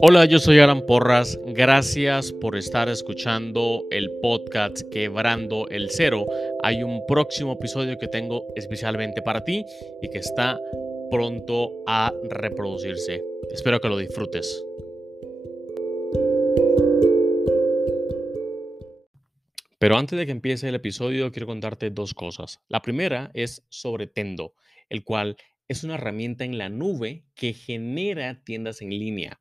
Hola, yo soy Alan Porras. Gracias por estar escuchando el podcast Quebrando el Cero. Hay un próximo episodio que tengo especialmente para ti y que está pronto a reproducirse. Espero que lo disfrutes. Pero antes de que empiece el episodio, quiero contarte dos cosas. La primera es sobre Tendo, el cual es una herramienta en la nube que genera tiendas en línea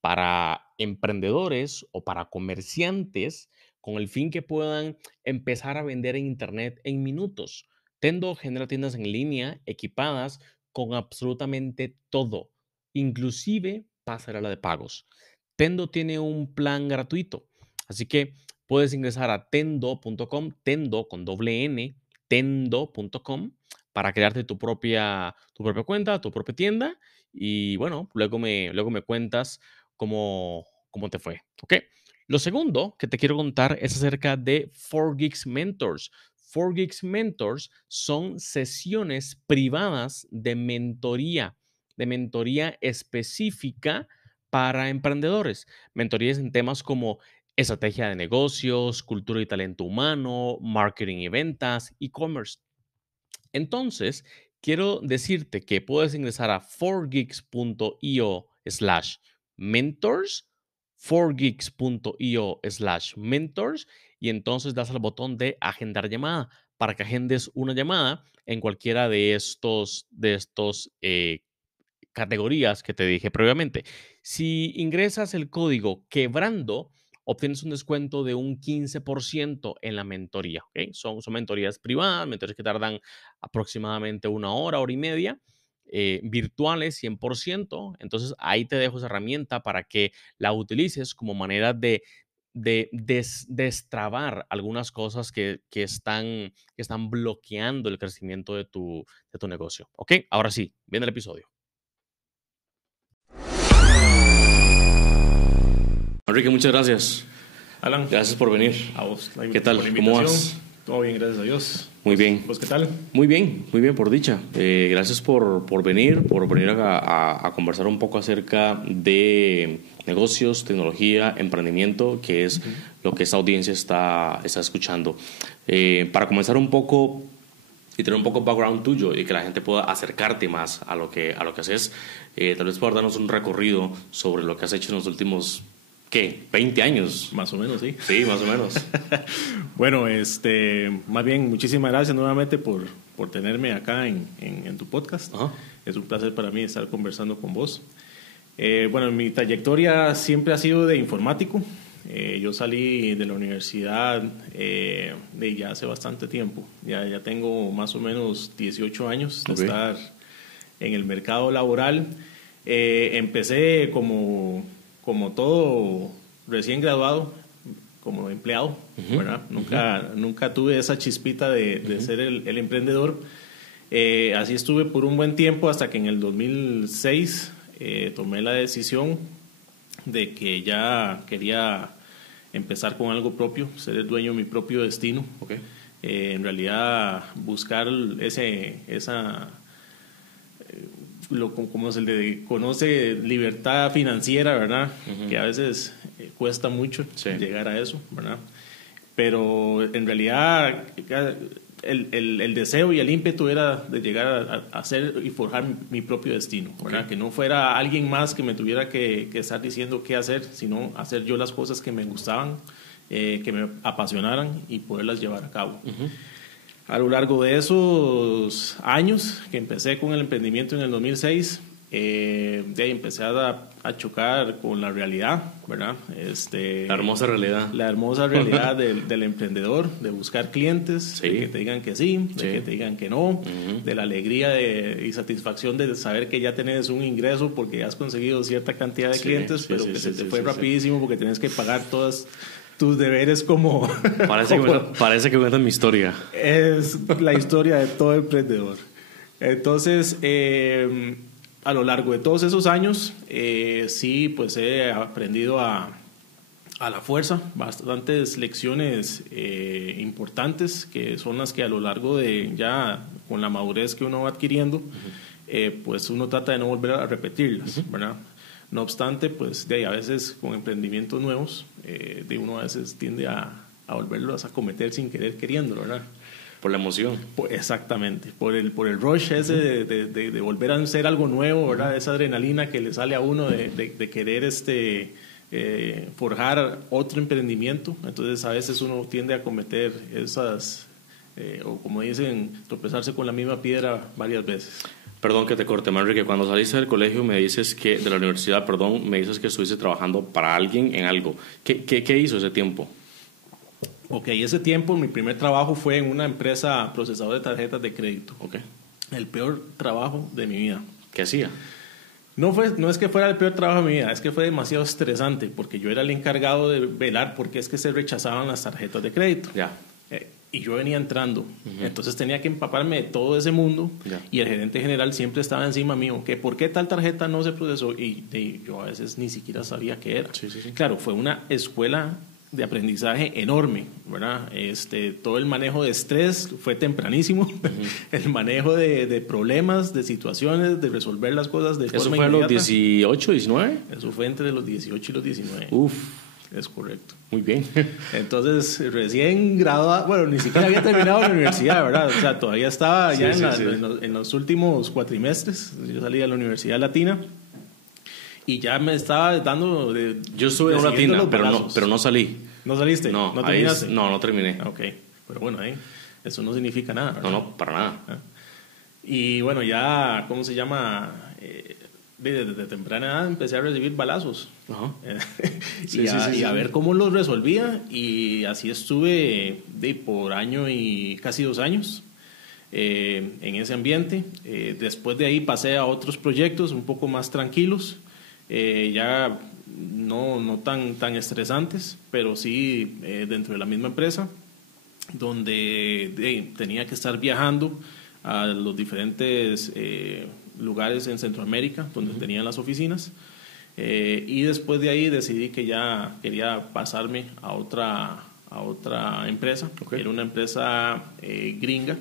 para emprendedores o para comerciantes con el fin que puedan empezar a vender en Internet en minutos. Tendo genera tiendas en línea equipadas con absolutamente todo, inclusive pasarela de pagos. Tendo tiene un plan gratuito, así que puedes ingresar a tendo.com, tendo con doble N, tendo.com, para crearte tu propia cuenta, tu propia tienda. Y bueno, luego me cuentas cómo te fue. ¿Ok? Lo segundo que te quiero contar es acerca de 4Geeks Mentors. 4Geeks Mentors son sesiones privadas de mentoría específica para emprendedores. Mentorías en temas como estrategia de negocios, cultura y talento humano, marketing y ventas, e-commerce. Entonces, quiero decirte que puedes ingresar a 4geeks.io/mentors, 4geeks.io/mentors, y entonces das al botón de agendar llamada para que agendes una llamada en cualquiera de estos categorías que te dije previamente. Si ingresas el código quebrando, obtienes un descuento de un 15% en la mentoría. ¿Ok? Son mentorías privadas, mentorías que tardan aproximadamente una hora y media, virtuales 100%. Entonces ahí te dejo esa herramienta para que la utilices como manera de destrabar algunas cosas que están bloqueando el crecimiento de tu negocio. ¿Ok? Ahora sí, viene el episodio. Enrique, muchas gracias. Alan, Gracias por venir. a vos ¿Qué tal? por la ¿Cómo invitación. vas? Todo bien, gracias a Dios. Muy bien. ¿Vos qué tal? Muy bien, por dicha. Gracias por venir a conversar un poco acerca de negocios, tecnología, emprendimiento, que es lo que esta audiencia está escuchando. Para comenzar un poco y tener un poco de background tuyo y que la gente pueda acercarte más a lo que haces, tal vez puedas darnos un recorrido sobre lo que has hecho en los últimos, ¿qué? 20 años. Más o menos, sí. Sí, más o menos. Bueno, más bien, muchísimas gracias nuevamente por tenerme acá en tu podcast. Ajá. Es un placer para mí estar conversando con vos. Bueno, mi trayectoria siempre ha sido de informático. Yo salí de la universidad de ya hace bastante tiempo. Ya tengo más o menos 18 años de estar en el mercado laboral. Empecé como todo recién graduado, como empleado, ¿verdad? Nunca tuve esa chispita de ser el emprendedor. Así estuve por un buen tiempo hasta que en el 2006 tomé la decisión de que ya quería empezar con algo propio, ser el dueño de mi propio destino. Okay. En realidad buscar como se le conoce, libertad financiera, ¿verdad? Que a veces cuesta mucho llegar a eso, ¿verdad? Pero en realidad el deseo y el ímpetu era de llegar a hacer y forjar mi propio destino, ¿verdad? Que no fuera alguien más que me tuviera que estar diciendo qué hacer, sino hacer yo las cosas que me gustaban, que me apasionaran y poderlas llevar a cabo. A lo largo de esos años que empecé con el emprendimiento en el 2006, de ahí empecé a chocar con la realidad, ¿verdad? La hermosa realidad. La hermosa realidad del emprendedor, de buscar clientes, de que te digan que sí, de que te digan que no, de la alegría y satisfacción de saber que ya tenés un ingreso porque has conseguido cierta cantidad de clientes, pero que se te fue rapidísimo porque tenés que pagar todas tus deberes como... Parece que cuentan mi historia. Es la historia de todo emprendedor. Entonces, a lo largo de todos esos años, sí, pues he aprendido a la fuerza bastantes lecciones importantes, que son las que a lo largo de ya, con la madurez que uno va adquiriendo, pues uno trata de no volver a repetirlas, ¿verdad? No obstante, pues de ahí a veces con emprendimientos nuevos, de uno a veces tiende a volverlos a cometer sin querer queriéndolo, ¿verdad? Por la emoción. Exactamente, por el rush ese de volver a hacer algo nuevo, ¿verdad? Esa adrenalina que le sale a uno de querer forjar otro emprendimiento. Entonces a veces uno tiende a cometer esas, o como dicen, tropezarse con la misma piedra varias veces. Perdón que te corte, Manrique, cuando saliste del colegio me dices que, de la universidad, perdón, me dices que estuviste trabajando para alguien en algo. ¿Qué hizo ese tiempo? Ok, ese tiempo mi primer trabajo fue en una empresa procesadora de tarjetas de crédito. Okay. El peor trabajo de mi vida. ¿Qué hacía? No es que fuera el peor trabajo de mi vida, es que fue demasiado estresante porque yo era el encargado de velar porque es que se rechazaban las tarjetas de crédito. Ya. Y yo venía entrando, entonces tenía que empaparme de todo ese mundo y el gerente general siempre estaba encima mío, que por qué tal tarjeta no se procesó y yo a veces ni siquiera sabía qué era. Sí. Claro, fue una escuela de aprendizaje enorme, ¿verdad? Todo el manejo de estrés fue tempranísimo, el manejo de problemas, de situaciones, de resolver las cosas de forma inmediata. ¿Eso fue a los 18, 19? Eso fue entre los 18 y los 19. Uf. Es correcto. Muy bien. Entonces, recién graduado, bueno, ni siquiera había terminado la universidad, ¿verdad? O sea, todavía estaba ya en los últimos cuatrimestres. Yo salí de la Universidad Latina y ya me estaba dando... Yo estuve en una latina, pero no salí. ¿No saliste? No, ¿No terminaste? No terminé. Ok, pero bueno, eso no significa nada, ¿verdad? No, para nada. Y bueno, ya, ¿cómo se llama? Desde temprana edad empecé a recibir balazos. Ajá. y a ver cómo los resolvía, y así estuve por año y casi 2 años en ese ambiente. Después de ahí pasé a otros proyectos un poco más tranquilos, ya no tan estresantes, pero sí dentro de la misma empresa, donde tenía que estar viajando a los diferentes lugares en Centroamérica donde tenían las oficinas, y después de ahí decidí que ya quería pasarme a otra empresa. Okay. Era una empresa gringa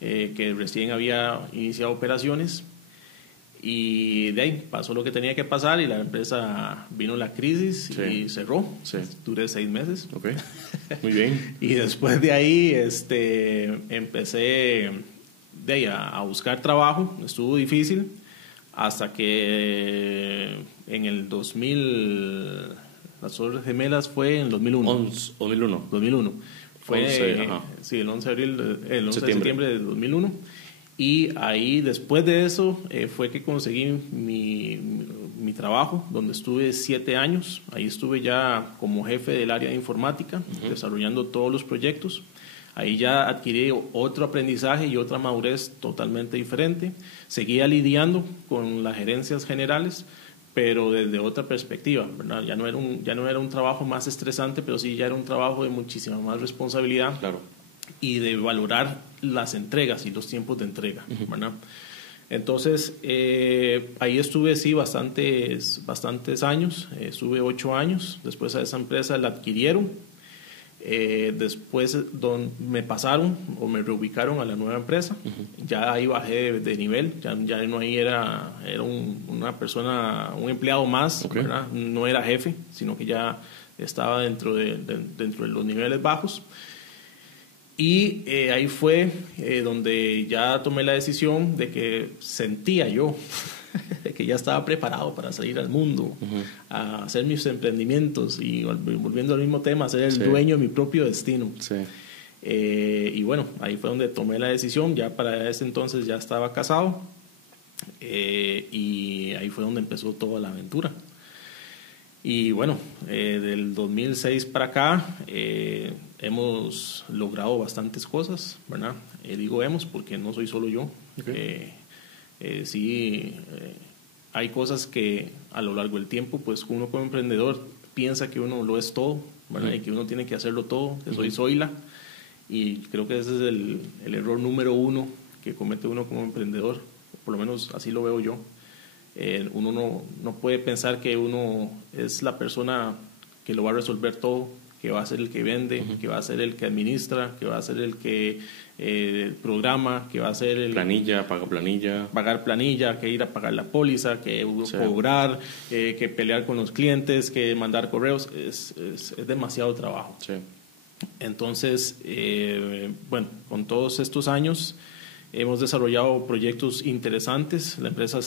que recién había iniciado operaciones, y de ahí pasó lo que tenía que pasar y la empresa vino la crisis y cerró. Duré 6 meses. Okay. Muy bien. Y después de ahí empecé de ahí a buscar trabajo. Estuvo difícil hasta que en el 2000, las Torres Gemelas fue en el 2001. 2001. Fue 11, el 11 de abril, el 11 de septiembre de 2001. Y ahí, después de eso, fue que conseguí mi trabajo, donde estuve 7 años. Ahí estuve ya como jefe del área de informática, desarrollando todos los proyectos. Ahí ya adquirí otro aprendizaje y otra madurez totalmente diferente. Seguía lidiando con las gerencias generales, pero desde otra perspectiva, ¿verdad? Ya no era un trabajo más estresante, pero sí ya era un trabajo de muchísima más responsabilidad. Claro. Y de valorar las entregas y los tiempos de entrega, ¿verdad? Entonces, ahí estuve, sí, bastantes años. Estuve 8 años. Después a esa empresa la adquirieron. Después me pasaron o me reubicaron a la nueva empresa. Ya ahí bajé de nivel. Ya no ahí era una persona, un empleado más, ¿verdad? No era jefe, sino que ya estaba dentro de los niveles bajos. Y ahí fue donde ya tomé la decisión de que sentía yo que ya estaba preparado para salir al mundo, a hacer mis emprendimientos, y volviendo al mismo tema, ser el dueño de mi propio destino. Y bueno, ahí fue donde tomé la decisión. Ya para ese entonces ya estaba casado, y ahí fue donde empezó toda la aventura. Y bueno, del 2006 para acá hemos logrado bastantes cosas, ¿verdad? Digo hemos porque no soy solo yo. Hay cosas que a lo largo del tiempo, pues uno como emprendedor piensa que uno lo es todo, ¿verdad? Y que uno tiene que hacerlo todo, que soy Zoila. Y creo que ese es el error número 1 que comete uno como emprendedor, por lo menos así lo veo yo. Uno no puede pensar que uno es la persona que lo va a resolver todo, que va a ser el que vende, que va a ser el que administra, que va a ser el que programa, que va a ser el... Pagar planilla, que ir a pagar la póliza, que cobrar, que pelear con los clientes, que mandar correos. Es demasiado trabajo. Sí. Entonces, bueno, con todos estos años hemos desarrollado proyectos interesantes. La empresa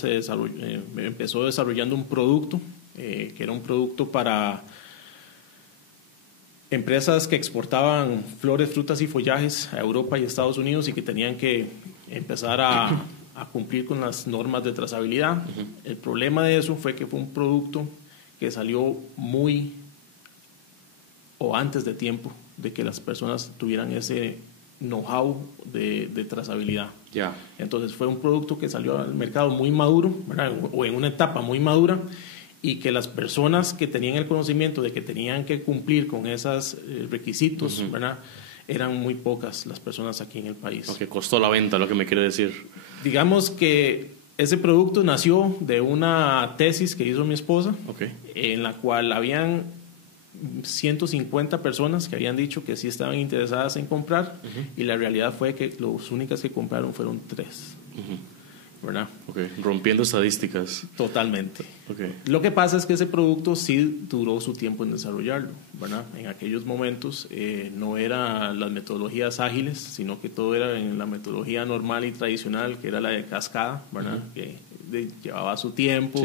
empezó desarrollando un producto, que era un producto para empresas que exportaban flores, frutas y follajes a Europa y Estados Unidos y que tenían que empezar a cumplir con las normas de trazabilidad. El problema de eso fue que fue un producto que salió muy o antes de tiempo de que las personas tuvieran ese know-how de trazabilidad. Yeah. Entonces fue un producto que salió al mercado muy maduro, ¿verdad? O en una etapa muy madura, y que las personas que tenían el conocimiento de que tenían que cumplir con esos requisitos, ¿verdad? Eran muy pocas las personas aquí en el país. Lo que costó la venta, lo que me quiere decir. Digamos que ese producto nació de una tesis que hizo mi esposa, en la cual habían 150 personas que habían dicho que sí estaban interesadas en comprar, y la realidad fue que las únicas que compraron fueron 3. ¿Verdad? Rompiendo estadísticas. Totalmente. Lo que pasa es que ese producto sí duró su tiempo en desarrollarlo, ¿verdad? En aquellos momentos no eran las metodologías ágiles, sino que todo era en la metodología normal y tradicional, que era la de cascada, ¿verdad? Que llevaba su tiempo.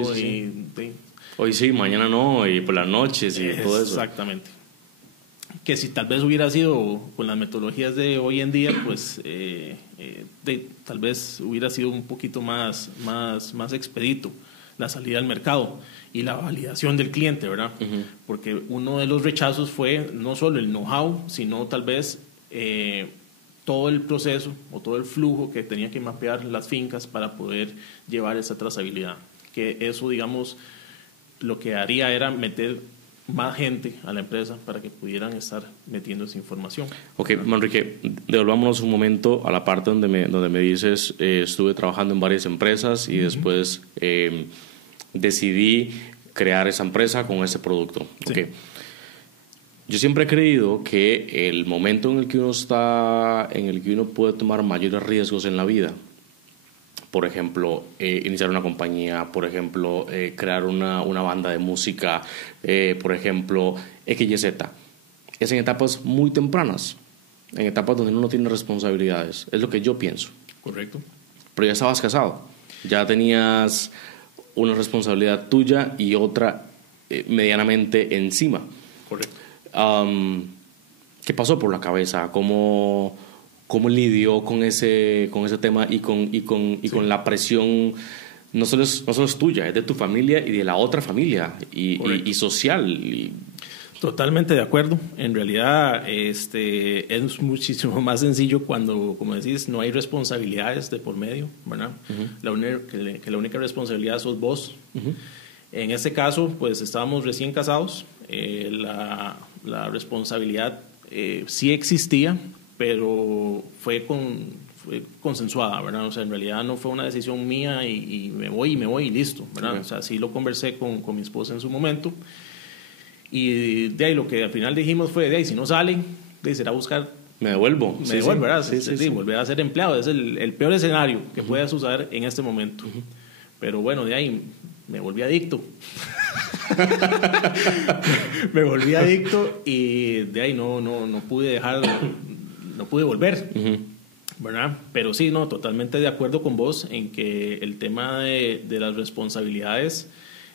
Hoy sí, mañana no, y por las noches y todo eso. Exactamente. Que si tal vez hubiera sido con las metodologías de hoy en día, pues tal vez hubiera sido un poquito más expedito la salida al mercado y la validación del cliente, ¿verdad? Porque uno de los rechazos fue no solo el know-how, sino tal vez todo el proceso o todo el flujo que tenía que mapear las fincas para poder llevar esa trazabilidad. Que eso, digamos, lo que haría era meter más gente a la empresa para que pudieran estar metiendo esa información. Manrique, devolvámonos un momento a la parte donde me dices, estuve trabajando en varias empresas y después decidí crear esa empresa con ese producto. Sí. Yo siempre he creído que el momento en el que uno puede tomar mayores riesgos en la vida, por ejemplo, iniciar una compañía, por ejemplo, crear una banda de música, por ejemplo, XYZ. Es en etapas muy tempranas, en etapas donde uno no tiene responsabilidades. Es lo que yo pienso. Correcto. Pero ya estabas casado, ya tenías una responsabilidad tuya y otra medianamente encima. Correcto. ¿Qué pasó por la cabeza? ¿Cómo lidió con ese tema y con la presión? No solo es tuya, es de tu familia y de la otra familia y social. Totalmente de acuerdo. En realidad es muchísimo más sencillo cuando, como decís, no hay responsabilidades de por medio, ¿verdad? La única responsabilidad sos vos. En este caso, pues estábamos recién casados. La responsabilidad sí existía, pero fue consensuada, ¿verdad? O sea, en realidad no fue una decisión mía y me voy y listo, ¿verdad? O sea, sí lo conversé con mi esposa en su momento, y de ahí lo que al final dijimos fue, de ahí si no sale, será buscar... Me devuelvo, ¿verdad? Sí. Volver a ser empleado. Es el peor escenario que pueda suceder en este momento. Pero bueno, de ahí me volví adicto. Me volví adicto y de ahí no pude volver, ¿verdad? Pero sí, no, totalmente de acuerdo con vos en que el tema de las responsabilidades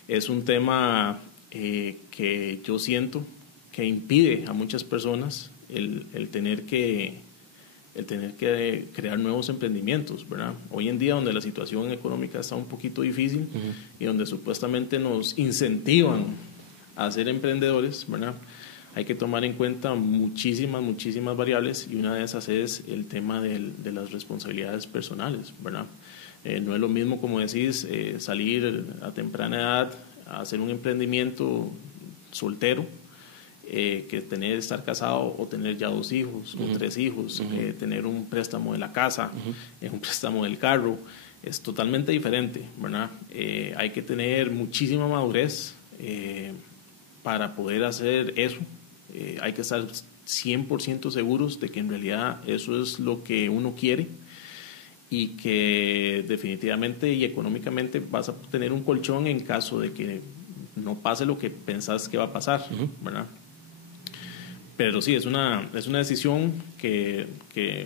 es un tema que yo siento que impide a muchas personas el tener que crear nuevos emprendimientos, ¿verdad? Hoy en día, donde la situación económica está un poquito difícil y donde supuestamente nos incentivan a ser emprendedores, ¿verdad? Hay que tomar en cuenta muchísimas variables, y una de esas es el tema de las responsabilidades personales, ¿verdad? No es lo mismo, como decís, salir a temprana edad a hacer un emprendimiento soltero, que estar casado o tener ya 2 hijos o 3 hijos, tener un préstamo de la casa, un préstamo del carro. Es totalmente diferente, ¿verdad? Hay que tener muchísima madurez para poder hacer eso hay que estar 100% seguros de que en realidad eso es lo que uno quiere y que definitivamente y económicamente vas a tener un colchón en caso de que no pase lo que pensás que va a pasar, ¿verdad? Pero sí, es una decisión que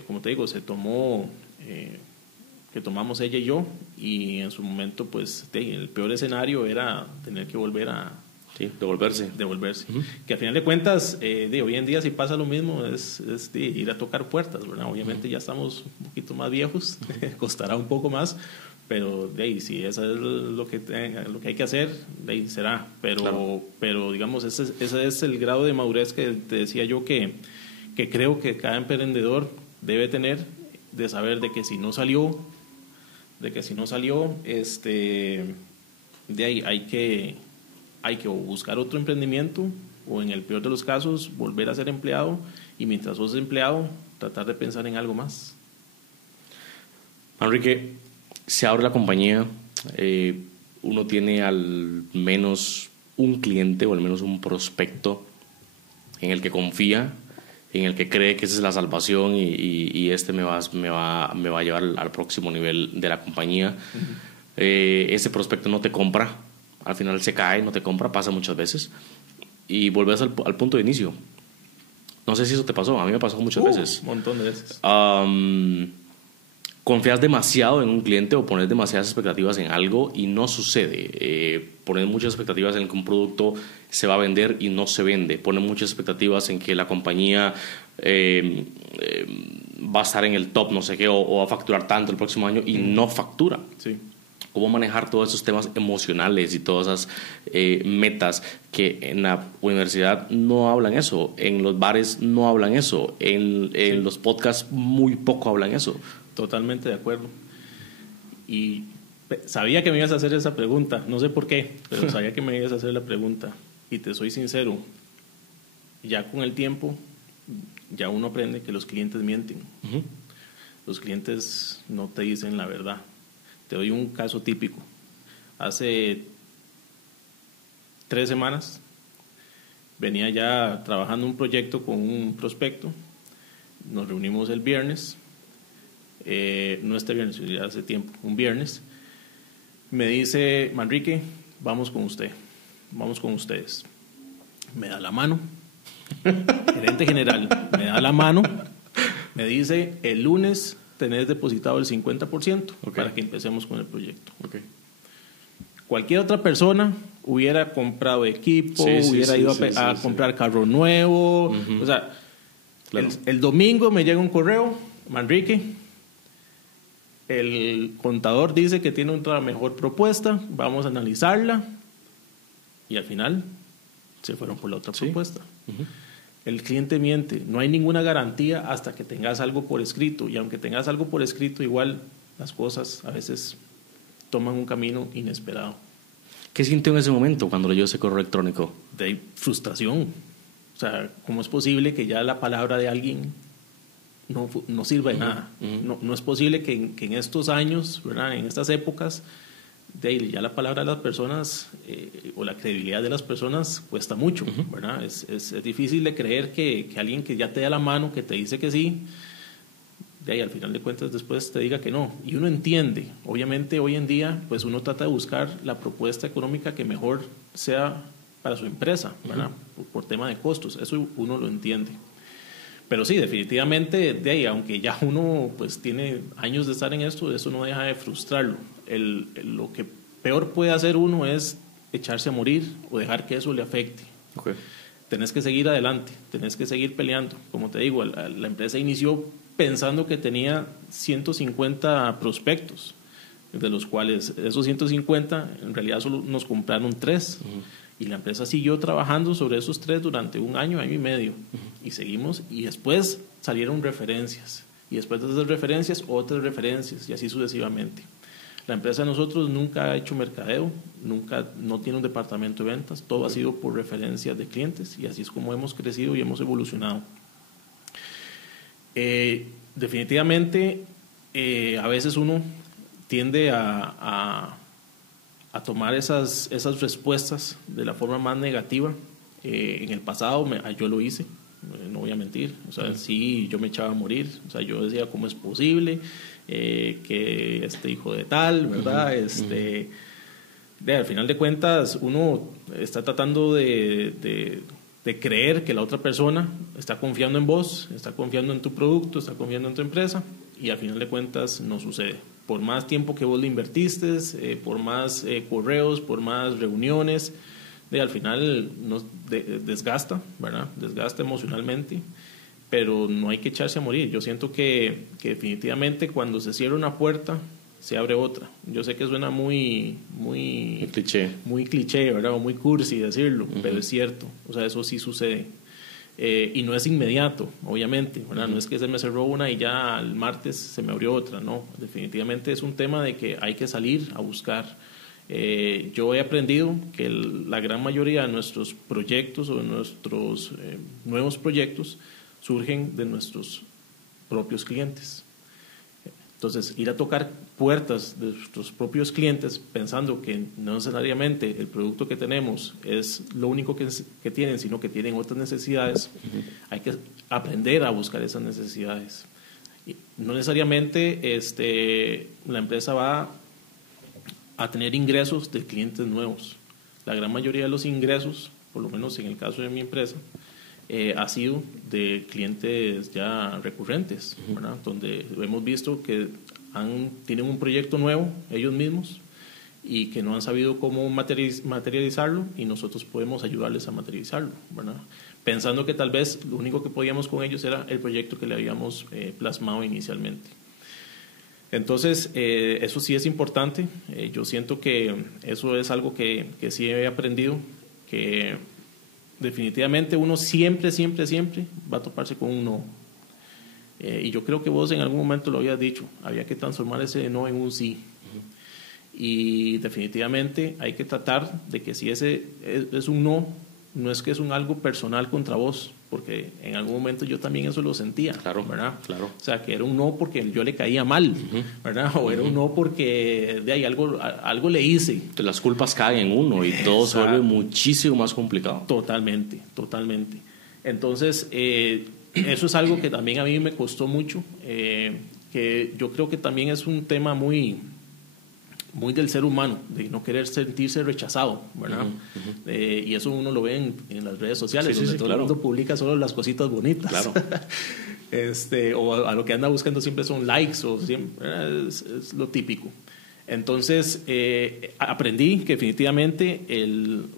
como te digo, se tomó, que tomamos ella y yo, y en su momento, pues, el peor escenario era tener que volver a... Sí, devolverse. Que a final de cuentas, hoy en día si pasa lo mismo, es ir a tocar puertas, ¿verdad? Obviamente ya estamos un poquito más viejos, costará un poco más, pero si eso es lo que hay que hacer, será. Pero, claro. Pero digamos, ese es el grado de madurez que te decía yo que creo que cada emprendedor debe tener, de saber de que si no salió, de ahí hay que buscar otro emprendimiento, o en el peor de los casos volver a ser empleado, y mientras sos empleado tratar de pensar en algo más. Enrique, se abre la compañía, uno tiene al menos un cliente o al menos un prospecto en el que confía, en el que cree que esa es la salvación y este me va a llevar al próximo nivel de la compañía. Ese prospecto no te compra, al final se cae, no te compra, pasa muchas veces, y vuelves al punto de inicio. No sé si eso te pasó, a mí me pasó muchas veces. Un montón de veces. Confías demasiado en un cliente o pones demasiadas expectativas en algo y no sucede. Pones muchas expectativas en que un producto se va a vender y no se vende. Pones muchas expectativas en que la compañía va a estar en el top, no sé qué, o va a facturar tanto el próximo año y no factura. Sí. Cómo manejar todos esos temas emocionales y todas esas metas que en la universidad no hablan eso, en los bares no hablan eso, en los podcasts muy poco hablan eso. Totalmente de acuerdo. Y sabía que me ibas a hacer esa pregunta, no sé por qué, pero sabía que me ibas a hacer la pregunta. Y te soy sincero, ya con el tiempo, ya uno aprende que los clientes mienten. Los clientes no te dicen la verdad. Te doy un caso típico. Hace 3 semanas venía ya trabajando un proyecto con un prospecto. Nos reunimos el viernes. No este viernes, ya hace tiempo, un viernes. Me dice: Manrique, vamos con usted, vamos con ustedes. Me da la mano, gerente general, me da la mano, me dice: el lunes tenés depositado el 50% para que empecemos con el proyecto. Cualquier otra persona hubiera comprado equipo, hubiera ido a comprar carro nuevo. O sea, claro. El domingo me llega un correo: Manrique, el contador dice que tiene otra mejor propuesta, vamos a analizarla. Y al final se fueron por la otra propuesta. El cliente miente, no hay ninguna garantía hasta que tengas algo por escrito, y aunque tengas algo por escrito, igual las cosas a veces toman un camino inesperado. ¿Qué sintió en ese momento cuando leyó ese correo electrónico? De frustración. O sea, ¿cómo es posible que ya la palabra de alguien no sirva de nada? No es posible que en estos años, ¿verdad?, en estas épocas, ya la palabra de las personas o la credibilidad de las personas cuesta mucho, ¿verdad? Es difícil de creer que alguien que ya te da la mano, que te dice que sí, al final de cuentas después te diga que no. Y uno entiende, obviamente hoy en día pues uno trata de buscar la propuesta económica que mejor sea para su empresa, ¿verdad? Por tema de costos, eso uno lo entiende. Pero sí, definitivamente, aunque ya uno pues tiene años de estar en esto, eso no deja de frustrarlo. Lo que peor puede hacer uno es echarse a morir o dejar que eso le afecte. Tenés que seguir adelante, tenés que seguir peleando. Como te digo, la empresa inició pensando que tenía 150 prospectos, de los cuales esos 150 en realidad solo nos compraron 3. Y la empresa siguió trabajando sobre esos 3 durante un año y medio. Y seguimos, y después salieron referencias. Y después de esas referencias, otras referencias, y así sucesivamente. La empresa de nosotros nunca ha hecho mercadeo, no tiene un departamento de ventas, todo ha sido por referencias de clientes, y así es como hemos crecido y hemos evolucionado. Definitivamente, a veces uno tiende a tomar esas respuestas de la forma más negativa. En el pasado yo lo hice, no voy a mentir. O sea, sí, yo me echaba a morir. O sea, yo decía, ¿cómo es posible que este hijo de tal, verdad? Al final de cuentas, uno está tratando de creer que la otra persona está confiando en vos, está confiando en tu producto, está confiando en tu empresa, y al final de cuentas no sucede. Por más tiempo que vos le invertiste, por más correos, por más reuniones, al final nos desgasta, ¿verdad? Desgasta emocionalmente, pero no hay que echarse a morir. Yo siento que definitivamente cuando se cierra una puerta, se abre otra. Yo sé que suena muy cliché, ¿verdad? O muy cursi decirlo, pero es cierto. O sea, eso sí sucede. Y no es inmediato, obviamente, ¿verdad? No es que se me cerró una y ya el martes se me abrió otra, no. Definitivamente es un tema de que hay que salir a buscar. Yo he aprendido que la gran mayoría de nuestros proyectos o de nuestros nuevos proyectos surgen de nuestros propios clientes. Entonces, ir a tocar puertas de nuestros propios clientes pensando que no necesariamente el producto que tenemos es lo único que tienen, sino que tienen otras necesidades, hay que aprender a buscar esas necesidades. Y no necesariamente la empresa va a tener ingresos de clientes nuevos. La gran mayoría de los ingresos, por lo menos en el caso de mi empresa, ha sido de clientes ya recurrentes, ¿verdad? Donde hemos visto que tienen un proyecto nuevo ellos mismos y que no han sabido cómo materializarlo, y nosotros podemos ayudarles a materializarlo, ¿verdad? Pensando que tal vez lo único que podíamos con ellos era el proyecto que le habíamos plasmado inicialmente. Entonces, eso sí es importante. Yo siento que eso es algo que sí he aprendido, que definitivamente uno siempre va a toparse con un no. Y yo creo que vos en algún momento lo habías dicho, había que transformar ese no en un sí. Y definitivamente hay que tratar de que si ese es un no, no es que es un algo personal contra vos, porque en algún momento yo también eso lo sentía, claro, ¿verdad? Claro. O sea, que era un no porque yo le caía mal, ¿verdad? O era un no porque de ahí algo le hice. Las culpas caen en uno y todo se vuelve muchísimo más complicado. Totalmente. Entonces, eso es algo que también a mí me costó mucho, que yo creo que también es un tema muy del ser humano, de no querer sentirse rechazado, ¿verdad? Y eso uno lo ve en las redes sociales, donde todo el mundo publica solo las cositas bonitas. Claro. O a lo que anda buscando siempre son likes, o siempre, es lo típico. Entonces, aprendí que definitivamente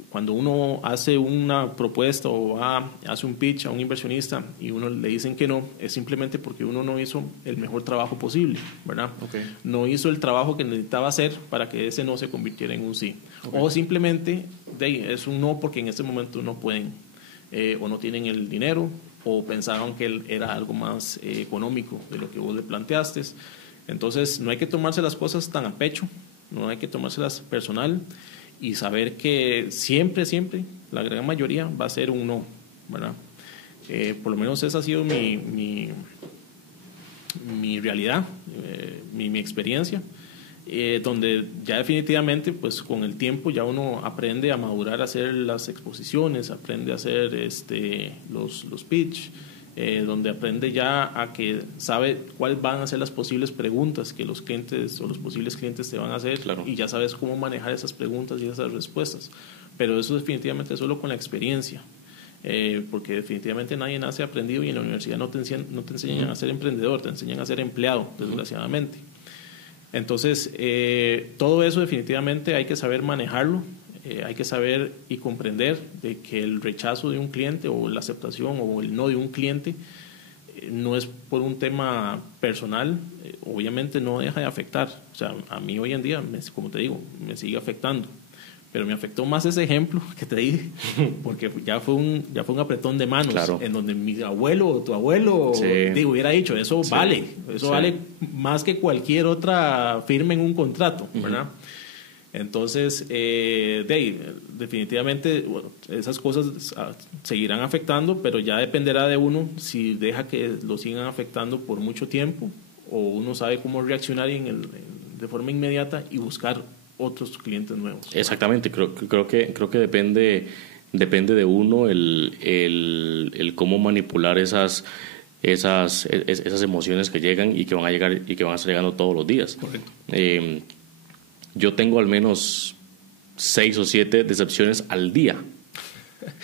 cuando uno hace una propuesta o hace un pitch a un inversionista y uno le dicen que no, es simplemente porque uno no hizo el mejor trabajo posible, ¿verdad? Okay. No hizo el trabajo que necesitaba hacer para que ese no se convirtiera en un sí. Okay. O simplemente es un no porque en ese momento no pueden, o no tienen el dinero, o pensaron que era algo más económico de lo que vos le planteaste. Entonces, no hay que tomarse las cosas tan a pecho, no hay que tomárselas personal, y saber que siempre, la gran mayoría va a ser un no, ¿verdad? Por lo menos esa ha sido mi realidad, mi experiencia, donde ya definitivamente, pues con el tiempo ya uno aprende a madurar, a hacer las exposiciones, aprende a hacer los pitch, donde aprende ya a que sabe cuáles van a ser las posibles preguntas que los clientes o los posibles clientes te van a hacer, claro. Y ya sabes cómo manejar esas preguntas y esas respuestas. Pero eso definitivamente solo con la experiencia, porque definitivamente nadie nace aprendido, y en la universidad no te enseñan a ser emprendedor, te enseñan a ser empleado, desgraciadamente. Entonces, todo eso definitivamente hay que saber manejarlo. Hay que saber y comprender de que el rechazo de un cliente, o la aceptación o el no de un cliente, no es por un tema personal, obviamente no deja de afectar. O sea, a mí hoy en día, como te digo, me sigue afectando, pero me afectó más ese ejemplo que te dije, porque ya fue un apretón de manos, claro. En donde mi abuelo o tu abuelo hubiera dicho, eso vale más que cualquier otra firma en un contrato, ¿verdad? Entonces, definitivamente, bueno, esas cosas seguirán afectando, pero ya dependerá de uno si deja que lo sigan afectando por mucho tiempo, o uno sabe cómo reaccionar de forma inmediata y buscar otros clientes nuevos. Exactamente, creo que depende Depende de uno el cómo manipular esas emociones que llegan y que van a llegar y que van a estar llegando todos los días. Correcto. Yo tengo al menos 6 o 7 decepciones al día.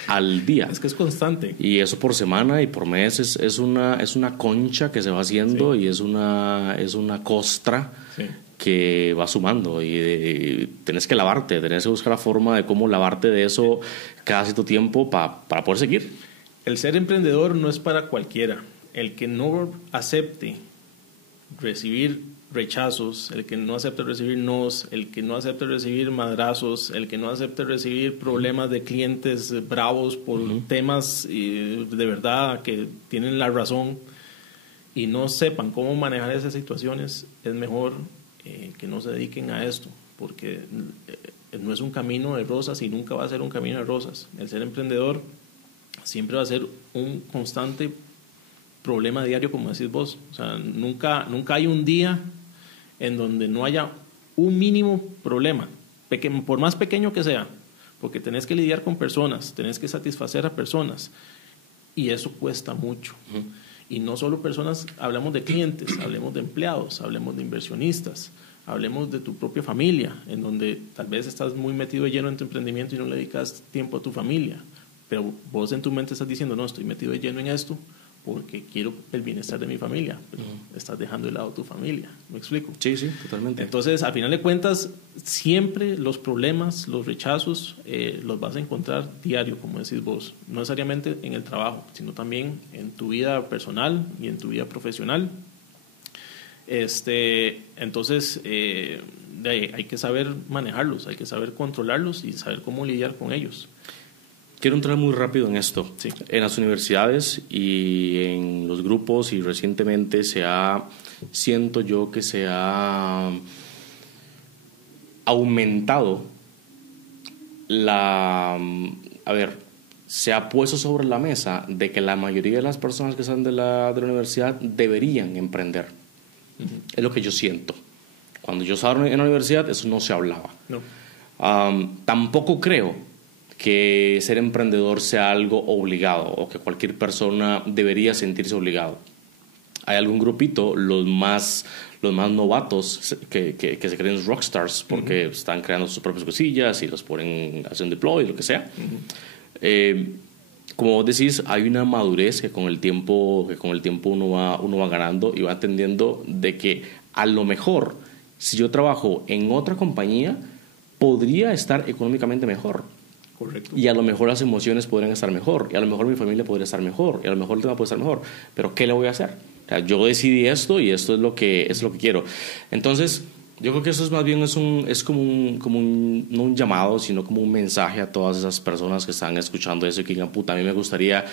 Al día. Es que es constante. Y eso por semana y por mes es una concha que se va haciendo, sí. Y es una costra, sí, que va sumando. Y tenés que lavarte, tenés que buscar la forma de cómo lavarte de eso cada cierto tiempo para poder seguir. El ser emprendedor no es para cualquiera. El que no acepte recibir rechazos, el que no acepte recibir nos, el que no acepte recibir madrazos, el que no acepte recibir problemas de clientes bravos por temas de verdad que tienen la razón y no sepan cómo manejar esas situaciones, es mejor que no se dediquen a esto, porque no es un camino de rosas y nunca va a ser un camino de rosas. El ser emprendedor siempre va a ser un constante problema diario, como decís vos. O sea, nunca hay un día en donde no haya un mínimo problema, por más pequeño que sea, porque tenés que lidiar con personas, tenés que satisfacer a personas, y eso cuesta mucho. Y no solo personas, hablamos de clientes, hablemos de empleados, hablemos de inversionistas, hablemos de tu propia familia, en donde tal vez estás muy metido de lleno en tu emprendimiento y no le dedicas tiempo a tu familia, pero vos en tu mente estás diciendo, no, estoy metido de lleno en esto porque quiero el bienestar de mi familia, pero estás dejando de lado tu familia. ¿Me explico? Sí, sí, totalmente. Entonces, al final de cuentas, siempre los problemas, los rechazos, los vas a encontrar diario, como decís vos. No necesariamente en el trabajo, sino también en tu vida personal y en tu vida profesional. Entonces, hay que saber manejarlos, hay que saber controlarlos y saber cómo lidiar con ellos. Quiero entrar muy rápido en esto. Sí. En las universidades y en los grupos, y recientemente siento yo que se ha aumentado se ha puesto sobre la mesa de que la mayoría de las personas que salen de la universidad deberían emprender. Es lo que yo siento. Cuando yo estaba en la universidad, eso no se hablaba. No. Tampoco creo que ser emprendedor sea algo obligado o que cualquier persona debería sentirse obligado. Hay algún grupito, los más novatos, que se creen rockstars porque están creando sus propias cosillas y los ponen a hacer un deploy, lo que sea. Como vos decís, hay una madurez que con el tiempo uno va ganando y va entendiendo de que a lo mejor si yo trabajo en otra compañía podría estar económicamente mejor. Correcto. Y a lo mejor las emociones podrían estar mejor, y a lo mejor mi familia podría estar mejor, y a lo mejor el tema puede estar mejor, pero ¿qué le voy a hacer? O sea, yo decidí esto y esto es lo que quiero. Entonces, yo creo que eso es más bien como no un llamado, sino como un mensaje a todas esas personas que están escuchando eso y que digan, puta, a mí me gustaría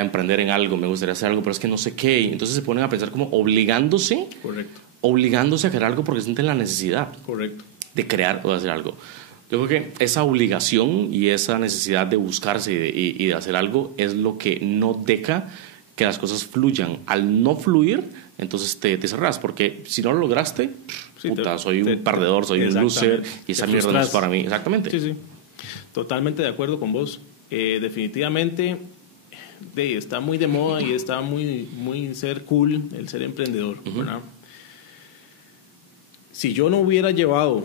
emprender en algo, me gustaría hacer algo, pero es que no sé qué. Y entonces se ponen a pensar como obligándose. Correcto. Obligándose a crear algo porque sienten la necesidad. Correcto. De crear o de hacer algo. Yo creo que esa obligación y esa necesidad de buscarse y de hacer algo es lo que no deja que las cosas fluyan. Al no fluir, entonces te cerrás, porque si no lo lograste, sí, soy un perdedor, soy un loser y esa mierda no es para mí. Exactamente. Sí, sí. Totalmente de acuerdo con vos. Definitivamente está muy de moda y está muy ser cool el ser emprendedor, ¿verdad? Si yo no hubiera llevado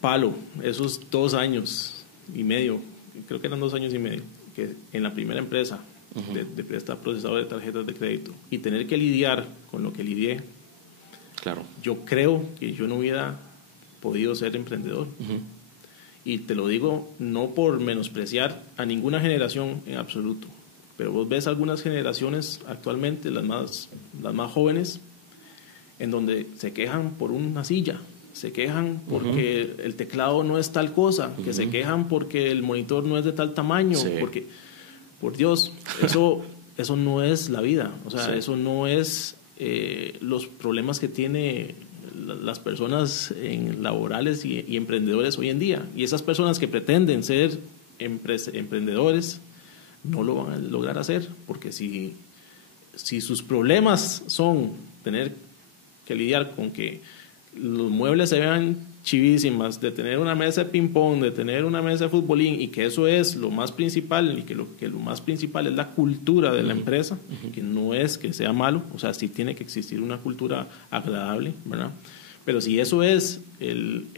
palo esos 2 años y medio, creo que eran 2 años y medio, que en la primera empresa de prestar procesador de tarjetas de crédito y tener que lidiar con lo que lidié, claro, yo creo que yo no hubiera podido ser emprendedor. Y te lo digo no por menospreciar a ninguna generación en absoluto, pero vos ves algunas generaciones actualmente, las más jóvenes, en donde se quejan por una silla, se quejan porque el teclado no es tal cosa, que se quejan porque el monitor no es de tal tamaño, porque, por Dios, eso no es la vida, o sea, eso no es los problemas que tiene las personas laborales y emprendedores hoy en día. Y esas personas que pretenden ser emprendedores no lo van a lograr hacer, porque si sus problemas son tener que lidiar con que los muebles se vean chivísimas, de tener una mesa de ping-pong, de tener una mesa de futbolín, y que eso es lo más principal, y que lo más principal es la cultura de la empresa, que no es que sea malo, o sea, sí tiene que existir una cultura agradable, ¿verdad? Pero si eso es el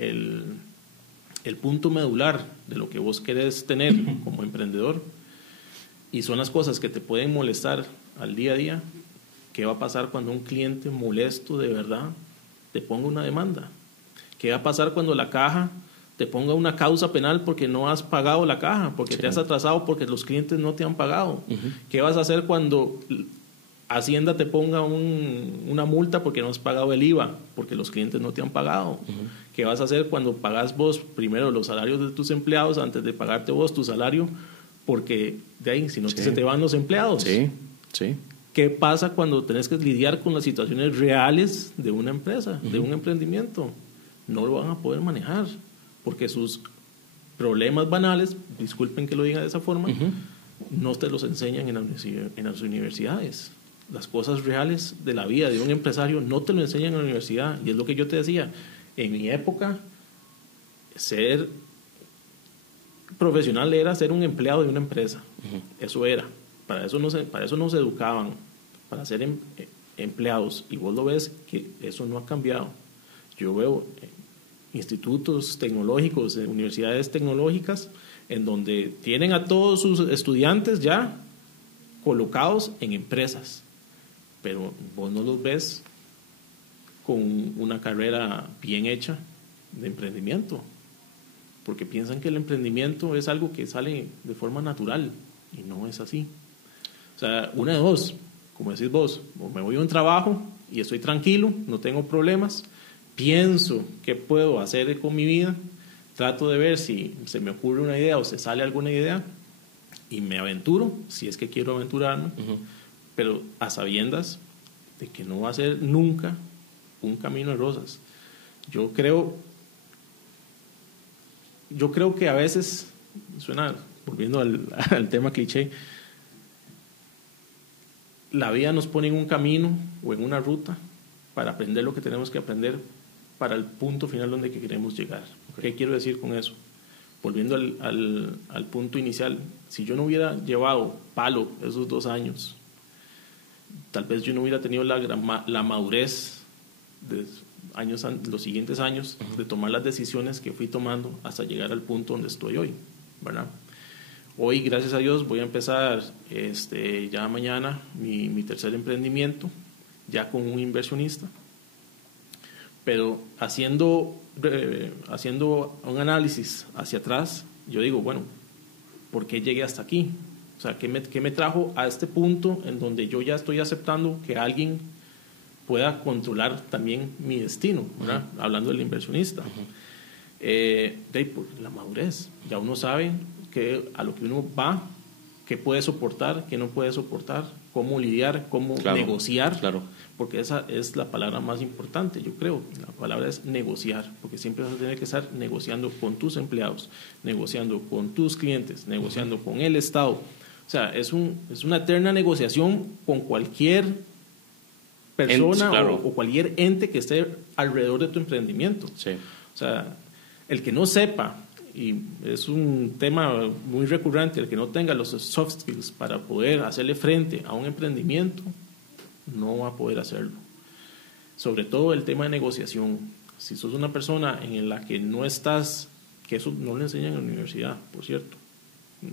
punto medular de lo que vos querés tener como emprendedor, y son las cosas que te pueden molestar al día a día, ¿qué va a pasar cuando un cliente molesto de verdad te ponga una demanda? ¿Qué va a pasar cuando la caja te ponga una causa penal porque no has pagado la caja, porque te has atrasado, porque los clientes no te han pagado? ¿Qué vas a hacer cuando Hacienda te ponga una multa porque no has pagado el IVA, porque los clientes no te han pagado? ¿Qué vas a hacer cuando pagas vos primero los salarios de tus empleados antes de pagarte vos tu salario? Porque de ahí, si no se te van los empleados. ¿Qué pasa cuando tenés que lidiar con las situaciones reales de una empresa, de un emprendimiento? No lo van a poder manejar, porque sus problemas banales, disculpen que lo diga de esa forma, no te los enseñan en las universidades. Las cosas reales de la vida de un empresario no te lo enseñan en la universidad. Y es lo que yo te decía, en mi época, ser profesional era ser un empleado de una empresa. Eso era. Para eso no se educaban, para ser empleados. Y vos lo ves que eso no ha cambiado. Yo veo institutos tecnológicos, universidades tecnológicas, en donde tienen a todos sus estudiantes ya colocados en empresas, pero vos no los ves con una carrera bien hecha de emprendimiento, porque piensan que el emprendimiento es algo que sale de forma natural, y no es así. O sea, una de dos, como decís vos, o me voy a un trabajo y estoy tranquilo, no tengo problemas, pienso qué puedo hacer con mi vida, trato de ver si se me ocurre una idea o se sale alguna idea y me aventuro, si es que quiero aventurarme, pero a sabiendas de que no va a ser nunca un camino de rosas. Yo creo que a veces, volviendo al tema cliché, la vida nos pone en un camino o en una ruta para aprender lo que tenemos que aprender para el punto final donde queremos llegar. ¿Qué quiero decir con eso? Volviendo al punto inicial, si yo no hubiera llevado palo esos 2 años, tal vez yo no hubiera tenido la madurez de los siguientes años de tomar las decisiones que fui tomando hasta llegar al punto donde estoy hoy, ¿verdad? Hoy, gracias a Dios, voy a empezar ya mañana mi tercer emprendimiento, ya con un inversionista. Pero haciendo un análisis hacia atrás, yo digo, bueno, ¿por qué llegué hasta aquí? O sea, ¿qué me trajo a este punto en donde yo ya estoy aceptando que alguien pueda controlar también mi destino, ¿verdad? Hablando del inversionista. Por la madurez. Ya uno sabe a lo que uno va, qué puede soportar, qué no puede soportar, cómo lidiar, cómo negociar. Porque esa es la palabra más importante, yo creo. La palabra es negociar, porque siempre vas a tener que estar negociando con tus empleados, negociando con tus clientes, negociando con el Estado. O sea, es una eterna negociación con cualquier persona o cualquier ente que esté alrededor de tu emprendimiento. O sea, el que no sepa, y es un tema muy recurrente, el que no tenga los soft skills para poder hacerle frente a un emprendimiento, no va a poder hacerlo. Sobre todo el tema de negociación. Si sos una persona en la que no estás, que eso no le enseñan en la universidad, por cierto,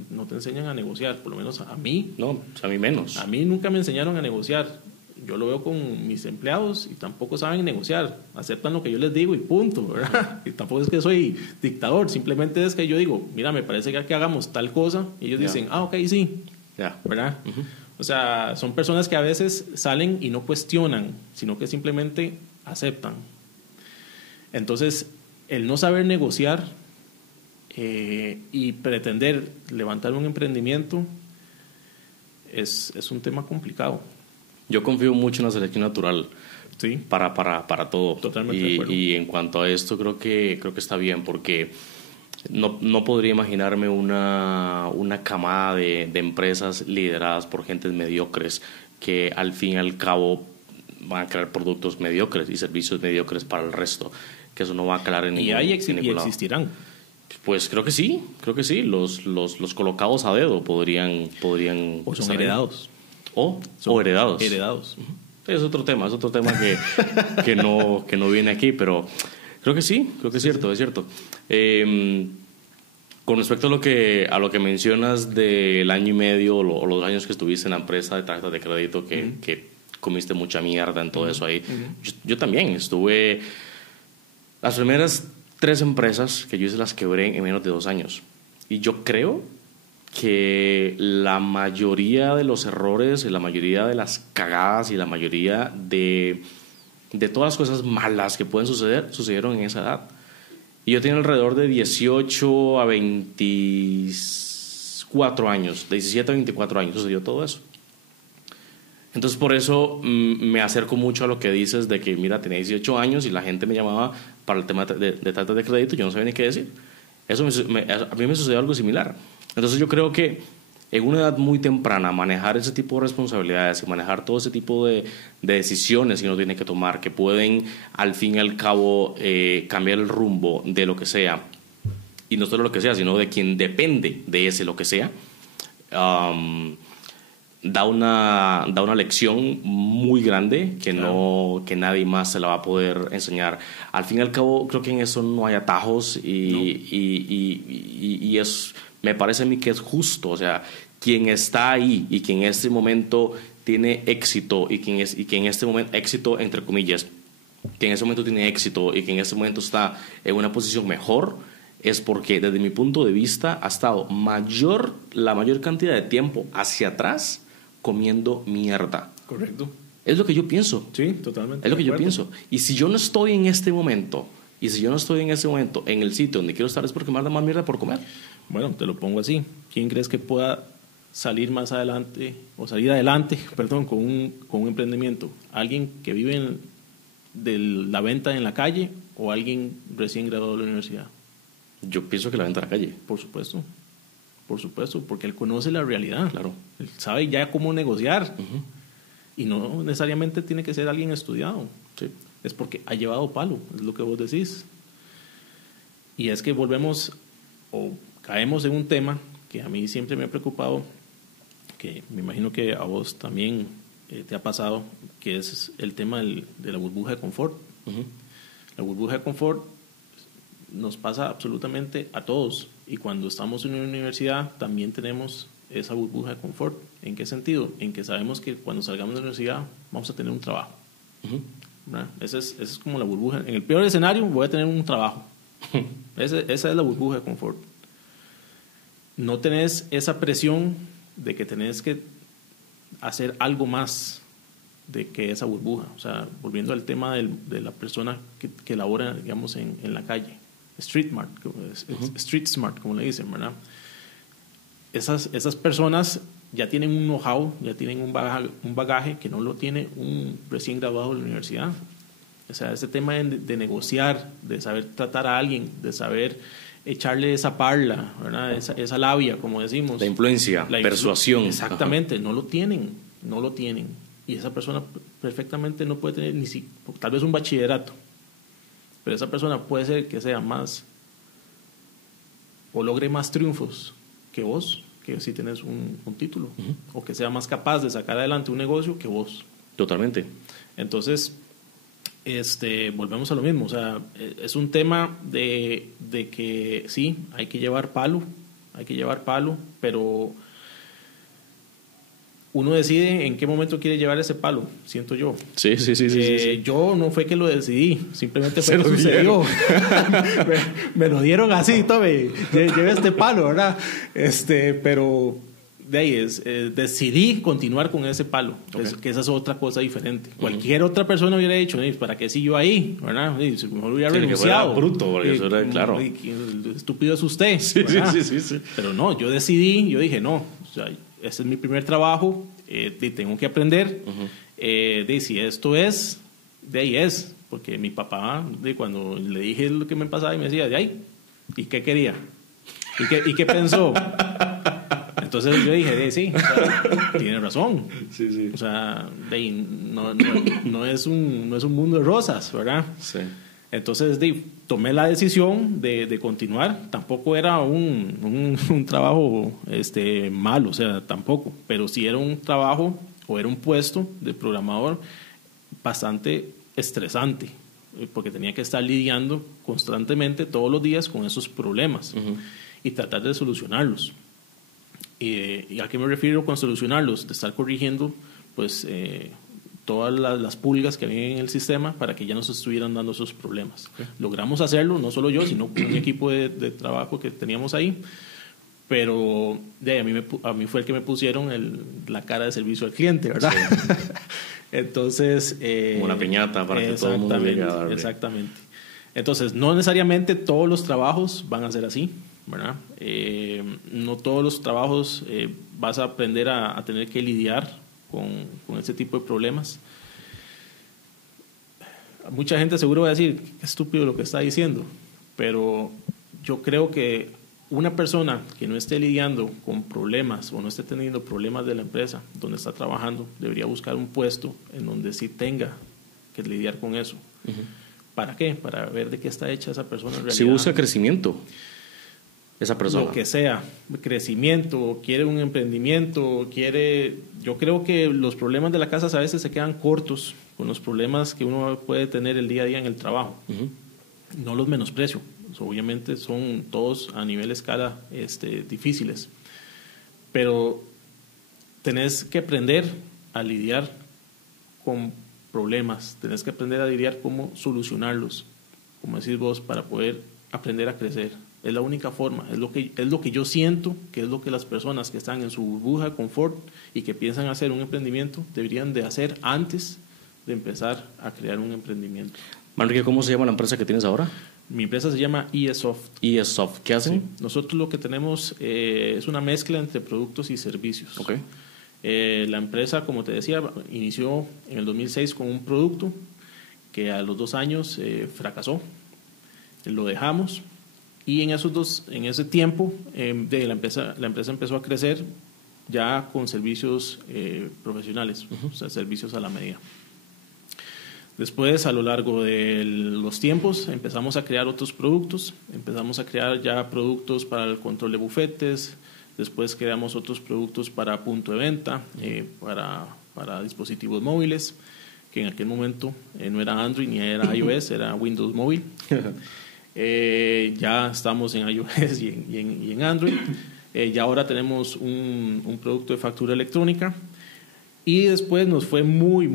no te enseñan a negociar, por lo menos a mí. No, a mí menos. A mí nunca me enseñaron a negociar. Yo lo veo con mis empleados y tampoco saben negociar. Aceptan lo que yo les digo y punto, ¿verdad? Y tampoco es que soy dictador, simplemente es que yo digo, mira, me parece que hagamos tal cosa, y ellos dicen, ok, sí, ¿verdad? O sea, son personas que a veces salen y no cuestionan, sino que simplemente aceptan. Entonces, el no saber negociar y pretender levantar un emprendimiento es un tema complicado. Yo confío mucho en la selección natural, ¿sí? para todo. Totalmente de acuerdo. Y en cuanto a esto, creo que está bien, porque no podría imaginarme una camada de empresas lideradas por gentes mediocres que al fin y al cabo van a crear productos mediocres y servicios mediocres para el resto. que eso no va a calar en Y ningún, hay en ningún lado. existirán. Pues creo que sí. Los colocados a dedo podrían O son estar ahí. heredados. O heredados. Heredados. Es otro tema que no viene aquí, pero creo que sí, creo que es cierto, es cierto. Con respecto a lo que mencionas del año y medio o los años que estuviste en la empresa de tarjetas de crédito, que comiste mucha mierda en todo eso ahí, yo también estuve. Las primeras 3 empresas que yo hice las quebré en menos de 2 años. Y yo creo que la mayoría de los errores y la mayoría de las cagadas y la mayoría de todas las cosas malas que pueden suceder sucedieron en esa edad. Y yo tenía alrededor de 18 a 24 años, de 17 a 24 años sucedió todo eso. Entonces por eso me acerco mucho a lo que dices de que mira, tenía 18 años y la gente me llamaba para el tema de tarjetas de crédito, yo no sabía ni qué decir. A mí me sucedió algo similar. Entonces yo creo que en una edad muy temprana manejar ese tipo de responsabilidades y manejar todo ese tipo de decisiones que uno tiene que tomar, que pueden al fin y al cabo cambiar el rumbo de lo que sea, y no solo lo que sea, sino de quien depende de ese lo que sea, da una lección muy grande que que nadie más se la va a poder enseñar. Al fin y al cabo creo que en eso no hay atajos y me parece a mí que es justo. O sea, quien está ahí y que en este momento tiene éxito y que en este momento, éxito entre comillas, que en ese momento tiene éxito y que en este momento está en una posición mejor, es porque desde mi punto de vista ha estado la mayor cantidad de tiempo hacia atrás comiendo mierda. Correcto. Es lo que yo pienso. Sí, totalmente. Es lo que yo pienso. Y si yo no estoy en este momento, en el sitio donde quiero estar, es porque me da más mierda por comer. Bueno, te lo pongo así. ¿Quién crees que pueda salir más adelante, o salir adelante, perdón, con un emprendimiento? ¿Alguien que vive de la venta en la calle o alguien recién graduado de la universidad? Yo pienso que la venta a la calle. Por supuesto, porque él conoce la realidad. Claro. Él sabe ya cómo negociar. Y no necesariamente tiene que ser alguien estudiado. Sí. Es porque ha llevado palo, es lo que vos decís. Y es que volvemos o caemos en un tema que a mí siempre me ha preocupado, que me imagino que a vos también te ha pasado, que es el tema de la burbuja de confort. La burbuja de confort nos pasa absolutamente a todos, y cuando estamos en una universidad también tenemos esa burbuja de confort. ¿En qué sentido? En que sabemos que cuando salgamos de la universidad vamos a tener un trabajo. Esa es como la burbuja. En el peor escenario voy a tener un trabajo. Esa es la burbuja de confort. No tenés esa presión de que tenés que hacer algo más de que esa burbuja. O sea, volviendo al tema de la persona que labora, digamos, en la calle. Street smart, como le dicen, ¿verdad? Esas personas ya tienen un know-how, ya tienen un bagaje que no lo tiene un recién graduado de la universidad. O sea, ese tema de negociar, de saber tratar a alguien, de saber echarle esa parla, ¿verdad? Esa labia, como decimos. La influencia, persuasión. Exactamente, no lo tienen. Y esa persona perfectamente no puede tener tal vez un bachillerato, pero esa persona puede ser que sea más o logre más triunfos que vos, que si tenés un título, o que sea más capaz de sacar adelante un negocio que vos. Totalmente. Entonces, volvemos a lo mismo. O sea, es un tema de que sí, hay que llevar palo, pero uno decide en qué momento quiere llevar ese palo, siento yo. Sí. Yo no fue que lo decidí, simplemente fue que sucedió. me lo dieron así, tome, lleve este palo, ¿verdad? Pero de ahí decidí continuar con ese palo, okay. Que esa es otra cosa diferente. Cualquier otra persona hubiera dicho, ¿para qué sigo ahí? ¿Verdad? Mejor hubiera renunciado. Que bruto, porque eso era claro. Estúpido es usted. Sí. Pero no, yo decidí, yo dije, no, o sea, ese es mi primer trabajo, tengo que aprender. Si esto es, de ahí es. Porque mi papá, cuando le dije lo que me pasaba, y me decía, de ahí, ¿y qué quería? ¿Y qué pensó? Entonces yo dije, sí, o sea, tiene razón. Sí. O sea, no es un mundo de rosas, ¿verdad? Sí. Entonces tomé la decisión de continuar. Tampoco era un trabajo malo, o sea, tampoco, pero sí era un trabajo o era un puesto de programador bastante estresante, porque tenía que estar lidiando constantemente todos los días con esos problemas y tratar de solucionarlos. ¿Y a qué me refiero con solucionarlos? De estar corrigiendo pues todas las pulgas que había en el sistema para que ya no se estuvieran dando esos problemas. Logramos hacerlo, no solo yo, sino un equipo de trabajo que teníamos ahí, pero a mí fue el que me pusieron la cara de servicio al cliente, ¿verdad? Sí. Entonces... como una piñata para que todo el mundo llegue a darle. Exactamente. Entonces, no necesariamente todos los trabajos van a ser así, ¿verdad? No todos los trabajos vas a aprender a tener que lidiar con este tipo de problemas. Mucha gente seguro va a decir, qué estúpido lo que está diciendo, pero yo creo que una persona que no esté lidiando con problemas o no esté teniendo problemas de la empresa donde está trabajando, debería buscar un puesto en donde sí tenga que lidiar con eso. ¿Para qué? Para ver de qué está hecha esa persona en realidad. Si busca crecimiento, esa persona. Lo que sea, crecimiento, quiere un emprendimiento, yo creo que los problemas de la casa a veces se quedan cortos con los problemas que uno puede tener el día a día en el trabajo. No los menosprecio, obviamente son todos a nivel escala difíciles, pero tenés que aprender a lidiar con problemas, tenés que aprender a lidiar cómo solucionarlos, como decís vos, para poder aprender a crecer. Es la única forma, es lo que yo siento que es lo que las personas que están en su burbuja de confort y que piensan hacer un emprendimiento deberían de hacer antes de empezar a crear un emprendimiento. Manrique, ¿cómo se llama la empresa que tienes ahora? Mi empresa se llama ESoft. ESoft, ¿qué hacen? Sí. Nosotros lo que tenemos es una mezcla entre productos y servicios. Okay. La empresa, como te decía, inició en el 2006 con un producto que a los 2 años fracasó. Lo dejamos y en ese tiempo la empresa empezó a crecer ya con servicios profesionales, o sea, servicios a la medida. Después, a lo largo de los tiempos, empezamos a crear otros productos. Empezamos a crear ya productos para el control de bufetes. Después creamos otros productos para punto de venta, para dispositivos móviles, que en aquel momento no era Android ni era iOS, era Windows Mobile. Ya estamos en iOS y en Android. Ya ahora tenemos un producto de factura electrónica. Y después nos fue muy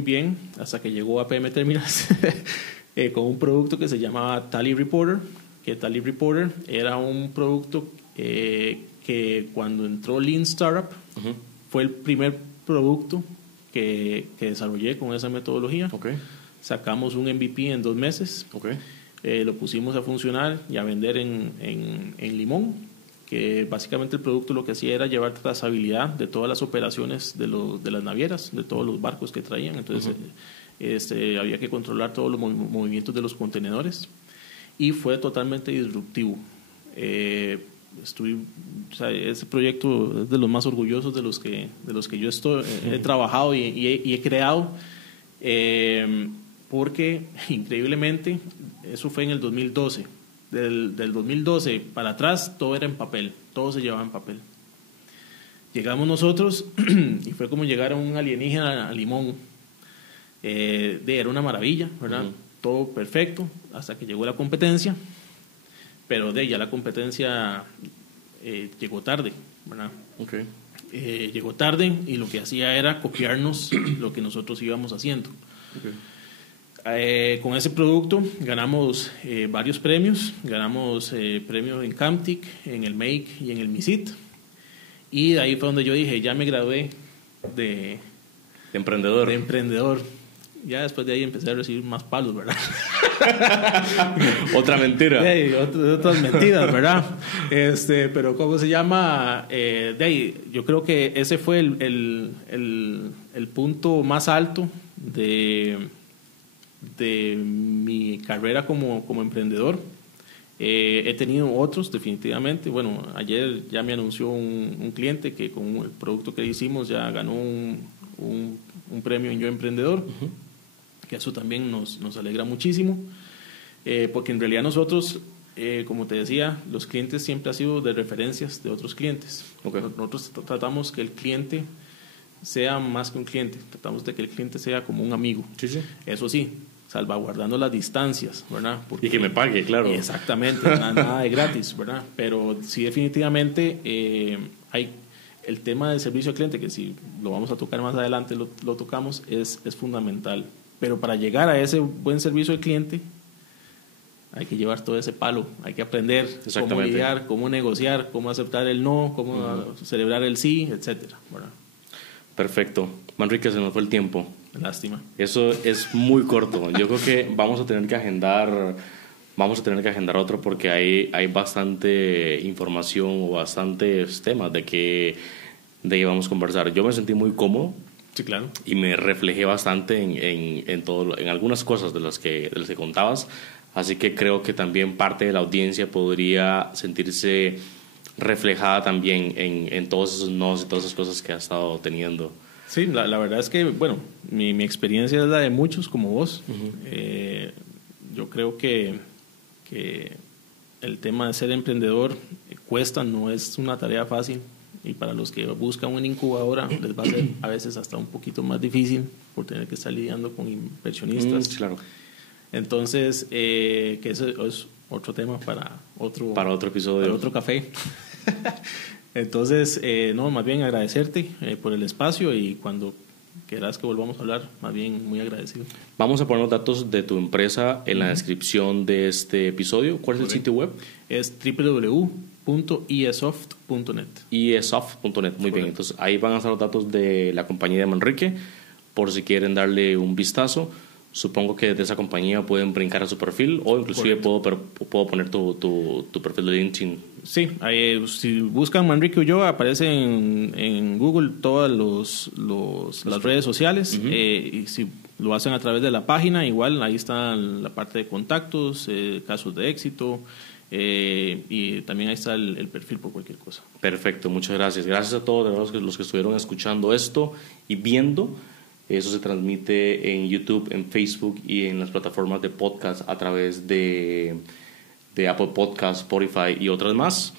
bien hasta que llegó APM Terminals con un producto que se llamaba Tally Reporter, que Tally Reporter era un producto que cuando entró Lean Startup fue el primer producto que desarrollé con esa metodología. Okay. Sacamos un MVP en 2 meses, lo pusimos a funcionar y a vender en Limón, que básicamente el producto lo que hacía era llevar trazabilidad de todas las operaciones de las navieras, de todos los barcos que traían. Entonces había que controlar todos los movimientos de los contenedores y fue totalmente disruptivo. Ese proyecto es de los más orgullosos de los que yo he trabajado y he creado, porque increíblemente eso fue en el 2012. Del 2012 para atrás todo era en papel, todo se llevaba en papel. Llegamos nosotros y fue como llegar a un alienígena a Limón. Era una maravilla, ¿verdad? Todo perfecto hasta que llegó la competencia, pero ya la competencia llegó tarde, ¿verdad? Llegó tarde y lo que hacía era copiarnos lo que nosotros íbamos haciendo. Con ese producto ganamos varios premios. Ganamos premios en Camtic, en el Make y en el MISIT. Y de ahí fue donde yo dije, ya me gradué de emprendedor. Ya después de ahí empecé a recibir más palos, ¿verdad? Otra mentira. Otras mentiras, ¿verdad? Pero ¿cómo se llama? Yo creo que ese fue el punto más alto de mi carrera como emprendedor. He tenido otros, definitivamente. Bueno, ayer ya me anunció un cliente que con el producto que hicimos ya ganó un premio en Yo Emprendedor, que eso también nos alegra muchísimo. porque en realidad nosotros, como te decía, los clientes siempre han sido de referencias de otros clientes. Okay. Nosotros tratamos que el cliente sea más que un cliente, tratamos de que el cliente sea como un amigo. Sí, sí. Eso sí, salvaguardando las distancias, ¿verdad? Porque, y que me pague, claro. Exactamente, nada de gratis, ¿verdad? Pero sí, definitivamente hay el tema del servicio al cliente, que si lo vamos a tocar más adelante, lo tocamos, es fundamental. Pero para llegar a ese buen servicio al cliente, hay que llevar todo ese palo, hay que aprender cómo lidiar, cómo negociar, cómo aceptar el no, cómo celebrar el sí, etcétera, ¿verdad? Perfecto. Manrique, se nos fue el tiempo. Lástima. Eso es muy corto. Yo creo que vamos a tener que agendar otro, porque hay bastante información o bastantes temas de que vamos a conversar. Yo me sentí muy cómodo. Sí, claro. Y me reflejé bastante en algunas cosas de las que contabas. Así que creo que también parte de la audiencia podría sentirse reflejada también en todos esos nos y todas esas cosas que has estado teniendo. Sí, la verdad es que, bueno, mi experiencia es la de muchos como vos. Yo creo que el tema de ser emprendedor cuesta, no es una tarea fácil. Y para los que buscan una incubadora, les va a ser a veces hasta un poquito más difícil por tener que estar lidiando con inversionistas. Claro. Entonces, que eso es otro tema para otro episodio. Para otro café. Entonces, no, más bien agradecerte por el espacio, y cuando quieras que volvamos a hablar, más bien muy agradecido. Vamos a poner los datos de tu empresa en la descripción de este episodio. ¿Cuál es el sitio web? Es www.iesoft.net. iesoft.net, muy bien. Entonces ahí van a estar los datos de la compañía de Manrique, por si quieren darle un vistazo. Supongo que de esa compañía pueden brincar a su perfil, o inclusive puedo poner tu perfil de LinkedIn. Sí, si buscan Manrique Ulloa, aparece en Google todas las redes sociales. Y si lo hacen a través de la página, igual ahí está la parte de contactos, casos de éxito, y también ahí está el perfil por cualquier cosa. Perfecto, muchas gracias. Gracias a todos los que estuvieron escuchando esto y viendo. Eso se transmite en YouTube, en Facebook y en las plataformas de podcast a través de Apple Podcasts, Spotify y otras más.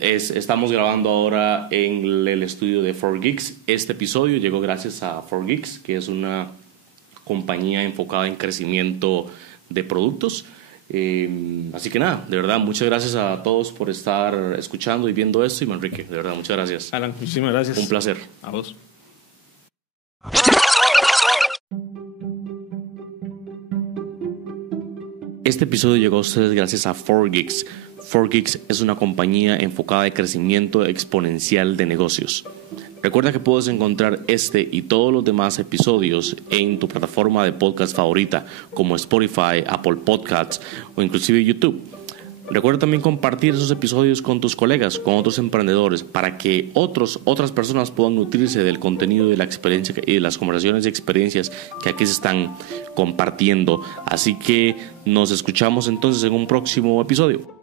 Estamos grabando ahora en el estudio de 4Geeks. Este episodio llegó gracias a 4Geeks, que es una compañía enfocada en crecimiento de productos. Así que nada, de verdad, muchas gracias a todos por estar escuchando y viendo esto. Y Manrique, de verdad, muchas gracias. Alan, muchísimas gracias. Un placer. A vos. Este episodio llegó a ustedes gracias a 4Geeks. 4Geeks es una compañía enfocada en crecimiento exponencial de negocios. Recuerda que puedes encontrar este y todos los demás episodios en tu plataforma de podcast favorita, como Spotify, Apple Podcasts o inclusive YouTube. Recuerda también compartir esos episodios con tus colegas, con otros emprendedores, para que otras personas puedan nutrirse del contenido, de la experiencia y de las conversaciones y experiencias que aquí se están compartiendo. Así que nos escuchamos entonces en un próximo episodio.